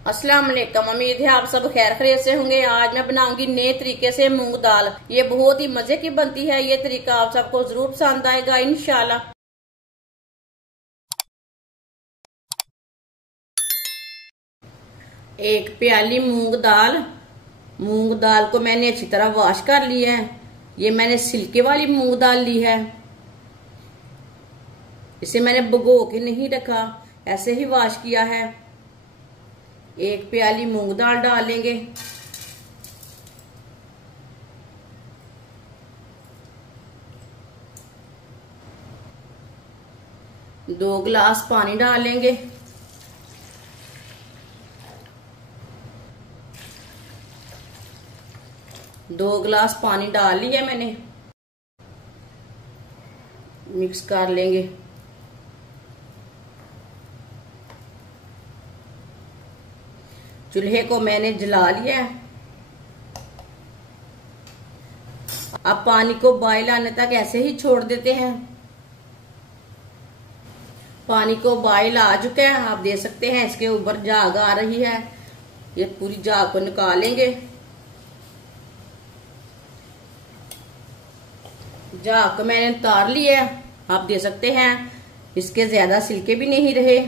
अस्सलाम वालेकुम। उम्मीद है आप सब खैर खैरियत से होंगे। आज मैं बनाऊंगी नए तरीके से मूंग दाल। ये बहुत ही मजे की बनती है। ये तरीका आप सबको जरूर पसंद आएगा इंशाल्लाह। एक प्याली मूंग दाल को मैंने अच्छी तरह वॉश कर लिया है। ये मैंने छिलके वाली मूंग दाल ली है। इसे मैंने भिगो के नहीं रखा, ऐसे ही वॉश किया है। एक प्याली मूंग दाल डालेंगे। दो गिलास पानी डालेंगे। दो गिलास पानी डाल लिया मैंने। मिक्स कर लेंगे। चूल्हे को मैंने जला लिया है। अब पानी को बॉयल आने तक ऐसे ही छोड़ देते हैं। पानी को बॉयल आ चुका है, आप देख सकते हैं। इसके ऊपर झाग आ रही है। ये पूरी झाग को निकालेंगे। झाग को मैंने उतार लिया, आप देख सकते हैं। इसके ज्यादा छिलके भी नहीं रहे।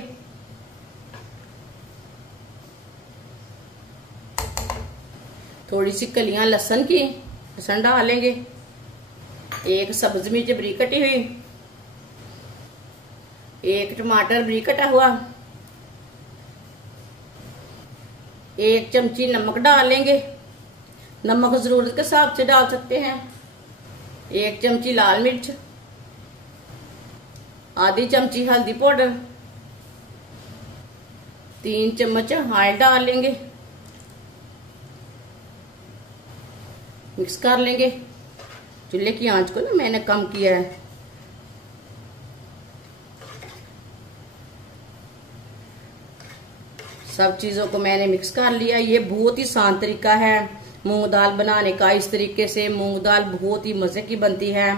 थोड़ी सी कलियां लहसुन डालेंगे। एक सब्ज मिर्च बारीक कटी हुई, एक टमाटर बारीक कटा हुआ, एक चमची नमक डालेंगे। नमक जरूरत के हिसाब से डाल सकते हैं। एक चमची लाल मिर्च, आधी चमची हल्दी पाउडर, 3 चम्मच ऑयल डालेंगे। मिक्स कर लेंगे। चूल्हे की आंच को ना मैंने कम किया है। सब चीजों को मैंने मिक्स कर लिया। ये बहुत ही आसान तरीका है मूंग दाल बनाने का। इस तरीके से मूंग दाल बहुत ही मजे की बनती है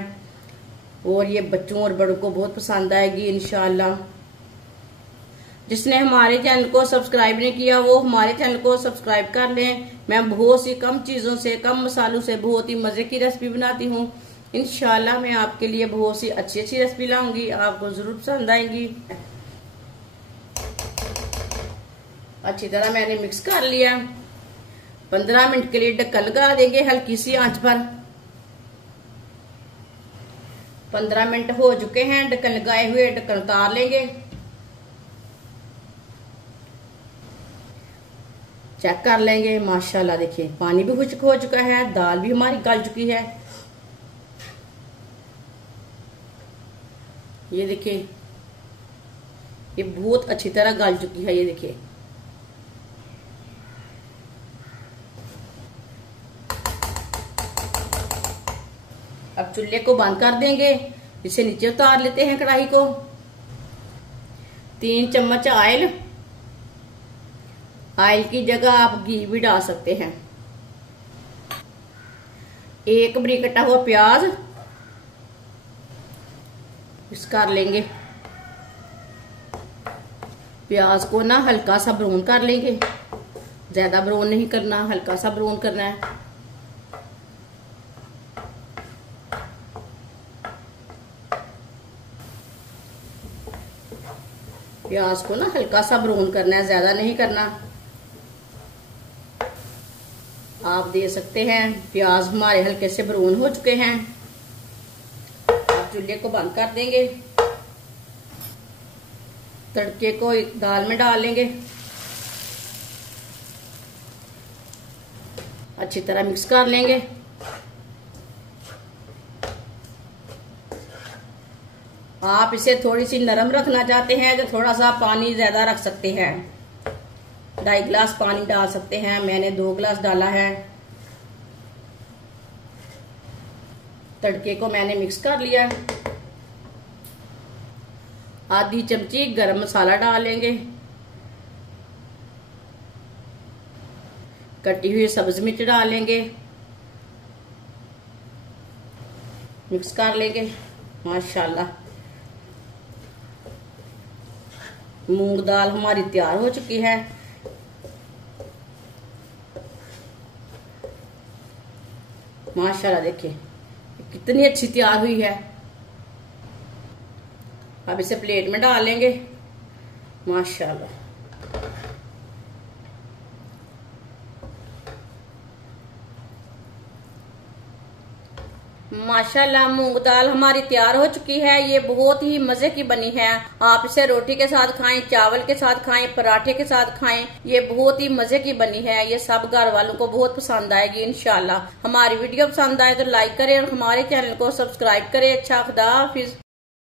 और ये बच्चों और बड़ों को बहुत पसंद आएगी इंशाल्लाह। जिसने हमारे चैनल को सब्सक्राइब नहीं किया वो हमारे चैनल को सब्सक्राइब कर लें। मैं बहुत सी कम चीजों से, कम मसालों से बहुत ही मजे की रेसिपी बनाती हूँ। इंशाल्लाह मैं आपके लिए बहुत सी अच्छी अच्छी रेसिपी लाऊंगी, आपको जरूर पसंद आएंगी। अच्छी तरह मैंने मिक्स कर लिया। 15 मिनट के लिए ढक्कन लगा देंगे हल्की सी आंच पर। 15 मिनट हो चुके हैं ढक्कन लगाए हुए। ढक्कन उतार लेंगे। चेक कर लेंगे। माशाल्लाह देखिए पानी भी खुश्क हो चुका है, दाल भी हमारी गल चुकी है। ये देखिए ये बहुत अच्छी तरह गल चुकी है। ये देखिए अब चूल्हे को बंद कर देंगे। इसे नीचे उतार लेते हैं कढ़ाई को। 3 चम्मच ऑयल की जगह आप घी भी डाल सकते हैं। एक बारीक कटा हुआ प्याज मिक्स कर लेंगे। प्याज को ना हल्का सा ब्राउन कर लेंगे, ज्यादा ब्राउन नहीं करना, हल्का सा ब्राउन करना है। प्याज को ना हल्का सा ब्राउन करना है, ज्यादा नहीं करना। आप देख सकते हैं प्याज हमारे हल्के से ब्राउन हो चुके हैं। अब चूल्हे को बंद कर देंगे। तड़के को दाल में डालेंगे। अच्छी तरह मिक्स कर लेंगे। आप इसे थोड़ी सी नरम रखना चाहते हैं तो थोड़ा सा पानी ज्यादा रख सकते हैं। 2.5 गिलास पानी डाल सकते हैं। मैंने 2 गिलास डाला है। तड़के को मैंने मिक्स कर लिया। आधी चमची गरम मसाला डालेंगे। कटी हुई सब्ज मिर्च डालेंगे। मिक्स कर लेंगे। माशाल्लाह मूंग दाल हमारी तैयार हो चुकी है। माशाल्लाह देखिए कितनी अच्छी तैयार हुई है। अब इसे प्लेट में डाल लेंगे। माशाल्लाह माशाल्लाह मूंग दाल हमारी तैयार हो चुकी है। ये बहुत ही मजे की बनी है। आप इसे रोटी के साथ खाएं, चावल के साथ खाएं, पराठे के साथ खाएं। ये बहुत ही मजे की बनी है। ये सब घर वालों को बहुत पसंद आएगी इंशाल्लाह। हमारी वीडियो पसंद आए तो लाइक करें और हमारे चैनल को सब्सक्राइब करें। अच्छा खुदा हाफिज।